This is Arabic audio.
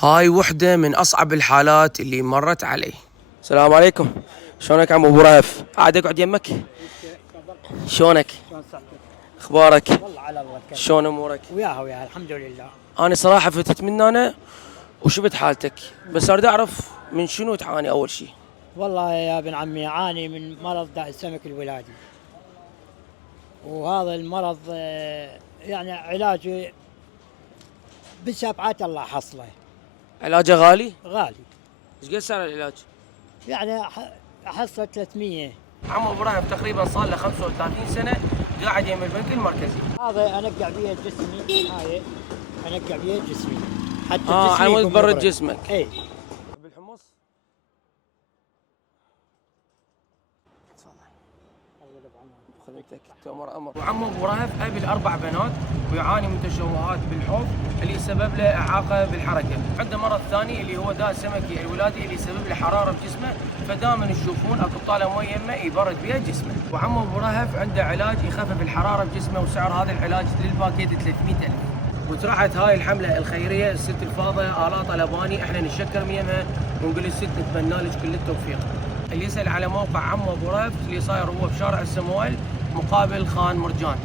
هاي وحدة من أصعب الحالات اللي مرت علي. السلام عليكم، شلونك عم أبو رهف؟ قاعد أقعد يمك؟ شلونك؟ شلون صحتك؟ أخبارك؟ والله على الله الكريم. شلون أمورك؟ وياها الحمد لله. أنا صراحة فتت من هنا وشفت حالتك، بس أريد أعرف من شنو تعاني أول شي؟ والله يا ابن عمي اعاني من مرض داء السمك الولادي. وهذا المرض يعني علاجه بسبعة الله حصله. علاجه غالي؟ غالي. إيش قد سعر العلاج؟ يعني حصله 300. عم أبو رهف تقريبا صار له 35 سنة قاعد يم البنك المركزي. هذا انقع بيه جسمي، هاي انقع بيه جسمي حتى جسمي على مود يكون تبرد مبرد. جسمك. اي. بالحمص؟ خليتك تأمر أمر. وعم أبو رهف أبي الأربع بنات ويعاني من تشوهات بالحوض اللي سبب له إعاقة بالحركة. عنده مرض ثاني اللي هو داء السمكي الولادي اللي يسبب له حرارة بجسمه، فدائما يشوفون أقطاله مويه يمه يبرد بها جسمه. وعم أبو رهف عنده علاج يخفف الحرارة بجسمه، وسعر هذا العلاج للباكيت 300,000. وترعت هاي الحملة الخيرية الست الفاضلة آلاء طلباني، احنا نتشكر من يمها ونقول للست نتمنى لك كل التوفيق. اللي يسأل على موقع عم أبو رهف اللي صاير هو بشارع السموال مقابل خان مرجان.